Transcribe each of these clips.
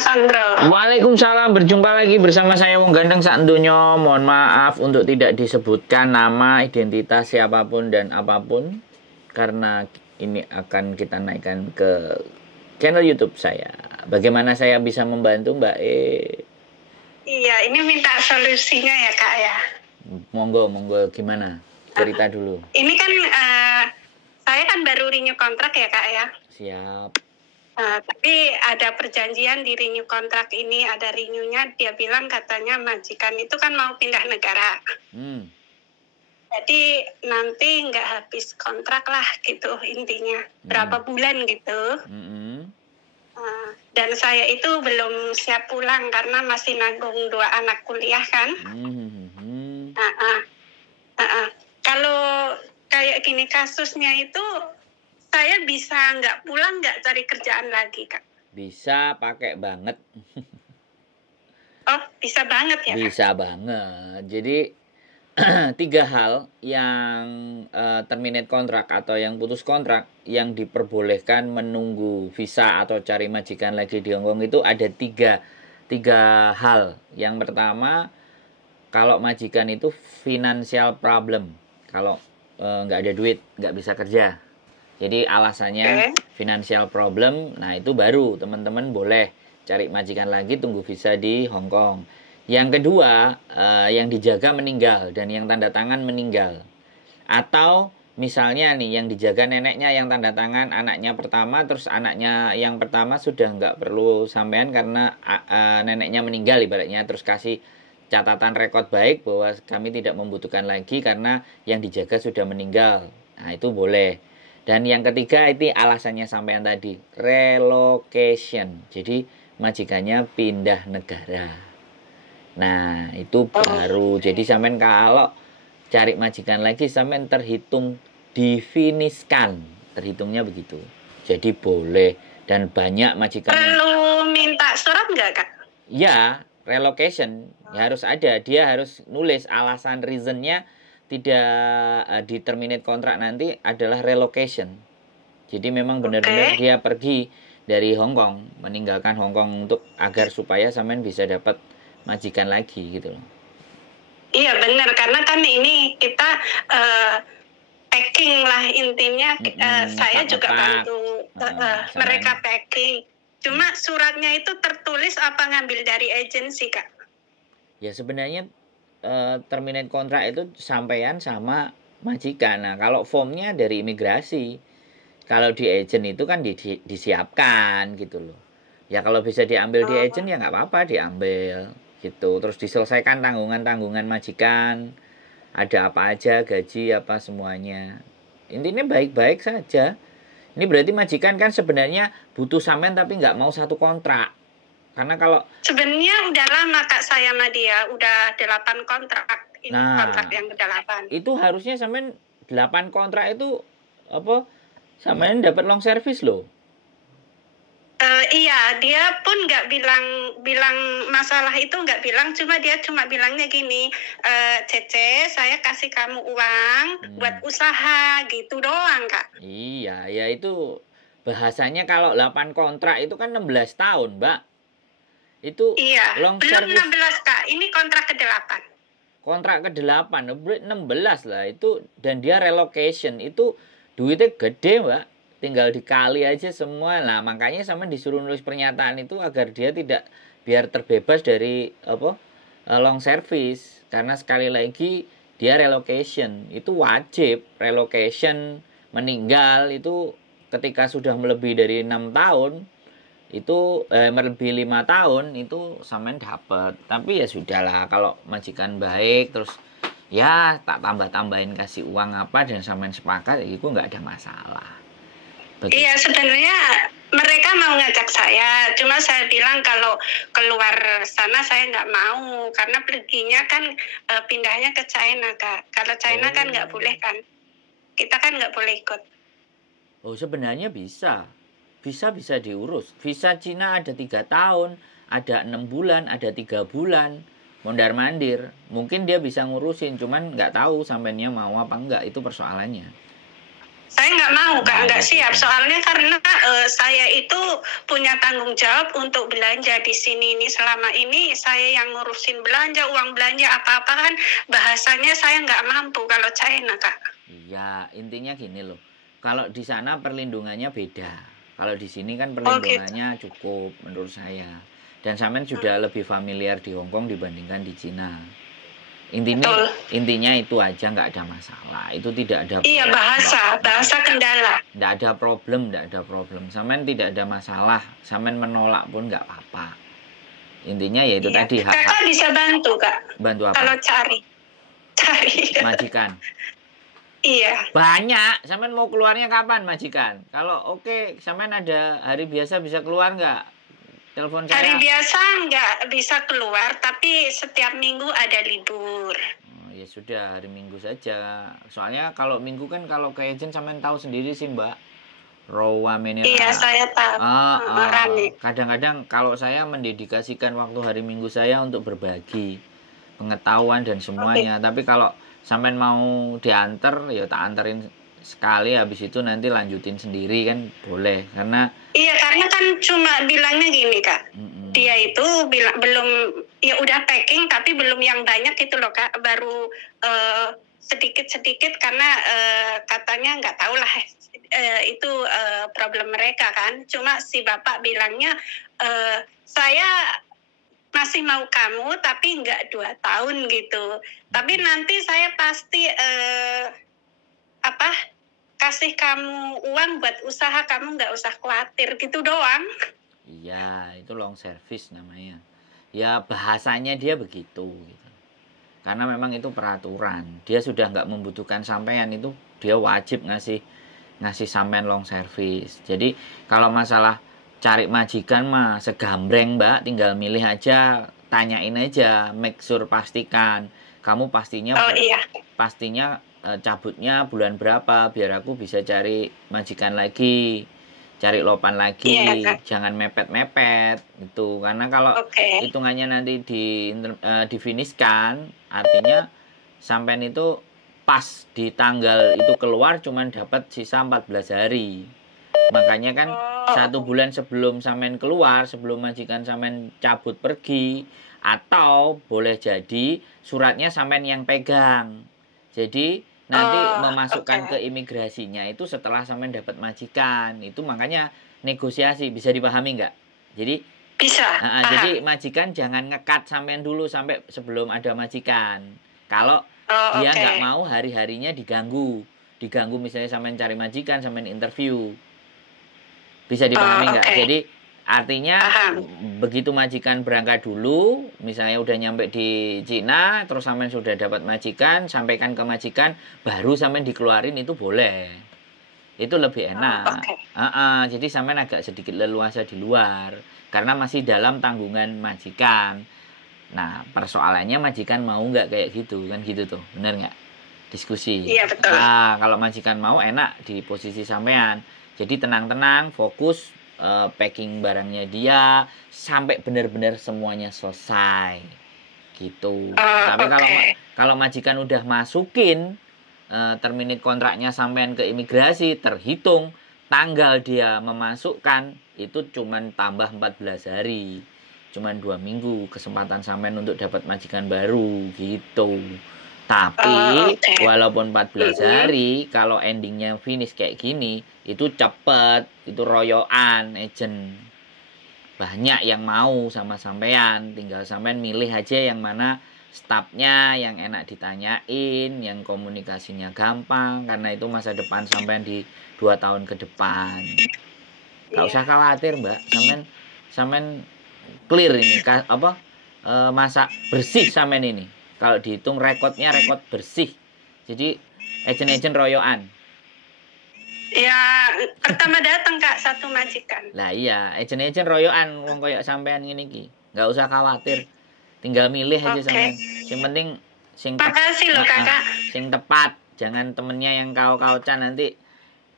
Mas Andro. Waalaikumsalam, berjumpa lagi bersama saya Wong Gandeng Sakndonyo. Mohon maaf untuk tidak disebutkan nama, identitas siapapun dan apapun, karena ini akan kita naikkan ke channel YouTube saya. Bagaimana saya bisa membantu Mbak E? Iya, ini minta solusinya ya Kak ya. Monggo gimana? Cerita dulu. Ini kan saya kan baru renew kontrak ya Kak ya. Siap. Tapi ada perjanjian di renew kontrak ini, ada renewnya, dia bilang katanya majikan itu kan mau pindah negara. Jadi nanti nggak habis kontrak lah gitu intinya, berapa bulan gitu. Dan saya itu belum siap pulang karena masih nanggung 2 anak kuliah kan. Kalau kayak gini kasusnya itu, saya bisa nggak pulang, nggak cari kerjaan lagi, Kak? Bisa, pakai banget. Oh, bisa banget ya, Kak? Bisa banget. Jadi 3 hal yang terminate kontrak atau yang putus kontrak yang diperbolehkan menunggu visa atau cari majikan lagi di Hongkong itu ada tiga hal. Yang pertama, kalau majikan itu financial problem. Kalau nggak ada duit, nggak bisa kerja. Jadi alasannya financial problem, nah itu baru teman-teman boleh cari majikan lagi, tunggu visa di Hong Kong. Yang kedua, yang dijaga meninggal dan yang tanda tangan meninggal. Atau misalnya nih, yang dijaga neneknya yang tanda tangan anaknya pertama, terus anaknya yang pertama sudah nggak perlu sampean karena neneknya meninggal ibaratnya, terus kasih catatan rekod baik bahwa kami tidak membutuhkan lagi karena yang dijaga sudah meninggal. Nah itu boleh. Dan yang ketiga itu alasannya sampean tadi, relocation. Jadi majikannya pindah negara. Nah, itu baru. Jadi sampean kalau cari majikan lagi sampean terhitung difiniskan. Terhitungnya begitu. Jadi boleh dan banyak majikan. Perlu minta surat nggak, Kak? Ya, relocation ya harus ada. Dia harus nulis alasan reasonnya tidak di terminate kontrak nanti adalah relocation. Jadi memang benar-benar dia pergi dari Hong Kong, meninggalkan Hong Kong untuk agar supaya sampean bisa dapat majikan lagi gitu loh. Iya benar, karena kan ini kita packing lah intinya. Saya juga bantu mereka packing. Cuma suratnya itu tertulis apa ngambil dari agensi, Kak? Ya sebenarnya terminate kontrak itu sampean sama majikan. Nah, kalau formnya dari imigrasi. Kalau di agent itu kan disiapkan gitu loh. Ya kalau bisa diambil di agent ya nggak apa-apa diambil gitu. Terus diselesaikan tanggungan-tanggungan majikan. Ada apa aja, gaji apa semuanya. Intinya baik-baik saja. Ini berarti majikan kan sebenarnya butuh sampean tapi nggak mau satu kontrak. Karena kalau sebenarnya udah lama Kak saya sama dia, udah 8 kontrak. Ini kontrak yang ke-8. Itu harusnya sampean 8 kontrak itu apa? Sampean dapat long service loh. Iya, dia pun nggak bilang masalah itu, nggak bilang, dia cuma bilangnya gini, Cece, saya kasih kamu uang buat usaha gitu doang, Kak. Iya, ya itu bahasanya kalau 8 kontrak itu kan 16 tahun, Mbak. Itu iya, long belum service. 16 Kak, ini kontrak ke-8. Kontrak ke-8, 16 lah itu, dan dia relocation itu duitnya gede, Mbak. Tinggal dikali aja semua. Nah, makanya sama disuruh nulis pernyataan itu agar dia tidak biar terbebas dari long service. Karena sekali lagi dia relocation itu wajib. Relocation meninggal itu ketika sudah melebihi dari 6 tahun itu melebihi 5 tahun itu sampean dapat. Tapi ya sudahlah, kalau majikan baik terus ya tak tambah-tambahin kasih uang apa dan sampean sepakat itu nggak ada masalah. Begitu. Iya, sebenarnya mereka mau ngajak saya, cuma saya bilang kalau keluar sana saya nggak mau karena perginya kan pindahnya ke China, Kak. Kalau China kan nggak boleh kan, kita kan nggak boleh ikut. Oh, sebenarnya bisa diurus. Visa Cina ada 3 tahun, ada 6 bulan, ada 3 bulan. Mondar mandir, mungkin dia bisa ngurusin, cuman nggak tahu sampeannya mau apa enggak, itu persoalannya. Saya nggak mau, Kak, nggak siap. gitu. Soalnya karena saya itu punya tanggung jawab untuk belanja di sini. Ini selama ini saya yang ngurusin belanja, uang belanja apa-apa kan bahasanya saya nggak mampu kalau China, Kak. Iya, intinya gini loh. Kalau di sana perlindungannya beda. Kalau di sini kan Oh gitu. perlindungannya cukup menurut saya. Dan sampean sudah lebih familiar di Hong Kong dibandingkan di Cina. Betul. Intinya itu aja, nggak ada masalah. Itu tidak ada Iya, bahasa kendala. nggak ada problem. Sampean tidak ada masalah. Sampean menolak pun nggak apa-apa. Intinya ya itu Iya. tadi hak. Kakak bisa bantu, Kak. Bantu apa? Kalau cari. Majikan. Iya. Banyak. Sampean mau keluarnya kapan, majikan? Kalau oke, sampean ada hari biasa bisa keluar nggak? Telepon saya. Hari biasa nggak bisa keluar, tapi setiap minggu ada libur. Oh, ya sudah, hari Minggu saja. Soalnya kalau Minggu kan kalau ke agent sampean tahu sendiri sih, Mbak. Rawa mineral. Iya, saya tahu. Rame. Kadang-kadang kalau saya mendedikasikan waktu hari Minggu saya untuk berbagi pengetahuan dan semuanya. Tapi kalau sampean mau diantar, ya tak anterin sekali, habis itu nanti lanjutin sendiri kan boleh. Karena kan cuma bilangnya gini, Kak. Dia itu bilang belum, ya udah packing tapi belum yang banyak itu loh, Kak. Baru sedikit-sedikit karena katanya nggak tahu lah itu problem mereka kan. Cuma si bapak bilangnya saya masih mau kamu tapi nggak 2 tahun gitu. Tapi nanti saya pasti kasih kamu uang buat usaha, kamu nggak usah khawatir gitu doang. Iya, itu long service namanya. Ya bahasanya dia begitu gitu. Karena memang itu peraturan. Dia sudah nggak membutuhkan sampean, itu dia wajib ngasih sampean long service. Jadi kalau masalah cari majikan mah segambreng, Mbak, tinggal milih aja, tanyain aja, make sure pastikan kamu pastinya cabutnya bulan berapa biar aku bisa cari majikan lagi, cari lopan lagi. Jangan mepet-mepet itu, karena kalau hitungannya nanti difinishkan, artinya sampean itu pas di tanggal itu keluar cuman dapat sisa 14 hari. Makanya kan 1 bulan sebelum sampean keluar, sebelum majikan sampean cabut pergi, atau boleh jadi suratnya sampean yang pegang. Jadi nanti memasukkan ke imigrasinya itu setelah sampean dapat majikan. Itu makanya negosiasi, bisa dipahami nggak? Jadi bisa. Jadi majikan jangan ngekat sampean dulu sampai sebelum ada majikan. Kalau dia nggak mau hari-harinya diganggu misalnya sampean cari majikan, sampean interview. Bisa dipahami nggak? Jadi artinya begitu majikan berangkat dulu, misalnya udah nyampe di Cina, terus sampean sudah dapat majikan, sampaikan ke majikan, baru sampean dikeluarin, itu boleh. Itu lebih enak. Jadi sampean agak sedikit leluasa di luar, karena masih dalam tanggungan majikan. Nah, persoalannya majikan mau nggak kayak gitu, kan gitu tuh, bener nggak? Diskusi. Iya, betul. Kalau majikan mau, enak di posisi sampean. Jadi tenang-tenang, fokus packing barangnya dia sampai benar-benar semuanya selesai gitu. Tapi kalau majikan udah masukin terminate kontraknya sampean ke imigrasi, terhitung tanggal dia memasukkan itu cuman tambah 14 hari, cuman 2 minggu kesempatan sampean untuk dapat majikan baru gitu. Tapi walaupun 14 hari, kalau endingnya finish kayak gini, itu cepet, itu royoan agent. Banyak yang mau sama sampean, tinggal sampean milih aja yang mana stafnya yang enak ditanyain, yang komunikasinya gampang, karena itu masa depan sampean di 2 tahun ke depan. Gak usah khawatir, Mbak. Sampean clear ini, masa bersih sampean ini. Kalau dihitung rekod bersih. Jadi agent royoan. Ya, pertama datang, Kak, 1 majikan. Lah iya, agent royoan wong koyo sampean ngene iki. Enggak usah khawatir. Tinggal milih aja sampean. Sing penting makasih loh, Kakak. Sing tepat, jangan temennya yang kau-kaucan, nanti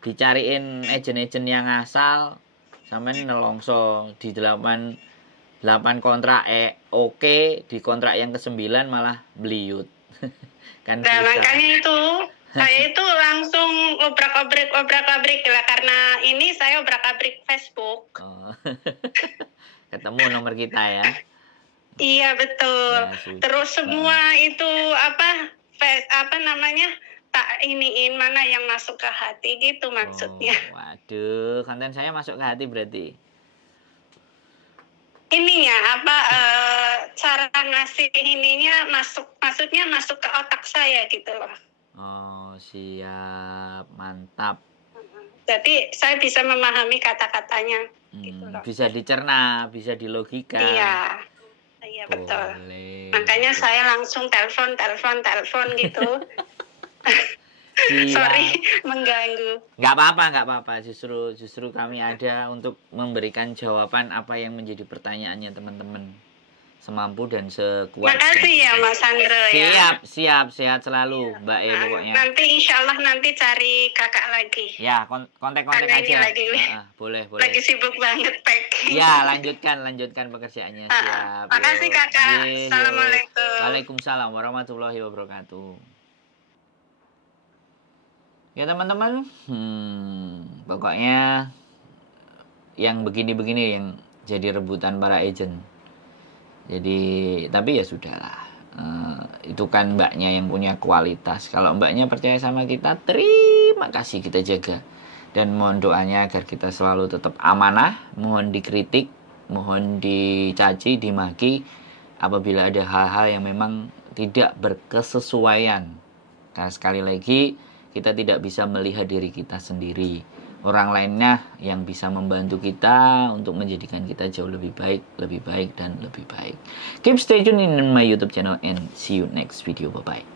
dicariin agent yang asal, sampean nelongso di 8 kontrak oke, di kontrak yang ke-9 malah beliut. Kan nah, makanya itu Saya itu langsung obrak-abrik lah, karena ini saya obrak-abrik Facebook. Oh. Ketemu nomor kita ya. Iya betul. Ya, Terus semua itu apa namanya, tak iniin mana yang masuk ke hati gitu maksudnya. Waduh, konten saya masuk ke hati berarti. Ininya cara ngasih ininya maksudnya masuk ke otak saya gitu loh. Oh, siap, mantap. Jadi saya bisa memahami kata-katanya gitu loh. Bisa dicerna, bisa dilogika. Iya betul. Boleh. Makanya saya langsung telepon gitu. Sorry mengganggu. Nggak apa-apa. Justru kami ada untuk memberikan jawaban apa yang menjadi pertanyaannya teman-teman. Semampu dan sekuat. Makasih ya Mas Andre ya. Siap, sehat selalu Mbak E pokoknya. Nanti insya Allah nanti cari kakak lagi. Ya, kontak aja. Boleh. Lagi sibuk banget packing. Ya, lanjutkan pekerjaannya. Siap. Makasih kakak. Assalamualaikum. Waalaikumsalam warahmatullahi wabarakatuh. Ya teman-teman, pokoknya yang begini-begini yang jadi rebutan para agent. Jadi, tapi ya sudahlah. Itu kan mbaknya yang punya kualitas. Kalau mbaknya percaya sama kita, terima kasih, kita jaga. Dan mohon doanya agar kita selalu tetap amanah. Mohon dikritik, mohon dicaci, dimaki apabila ada hal-hal yang memang tidak berkesesuaian. Karena sekali lagi, kita tidak bisa melihat diri kita sendiri. Orang lainnya yang bisa membantu kita untuk menjadikan kita jauh lebih baik, dan lebih baik. Keep stay tune in my YouTube channel and see you next video. Bye-bye.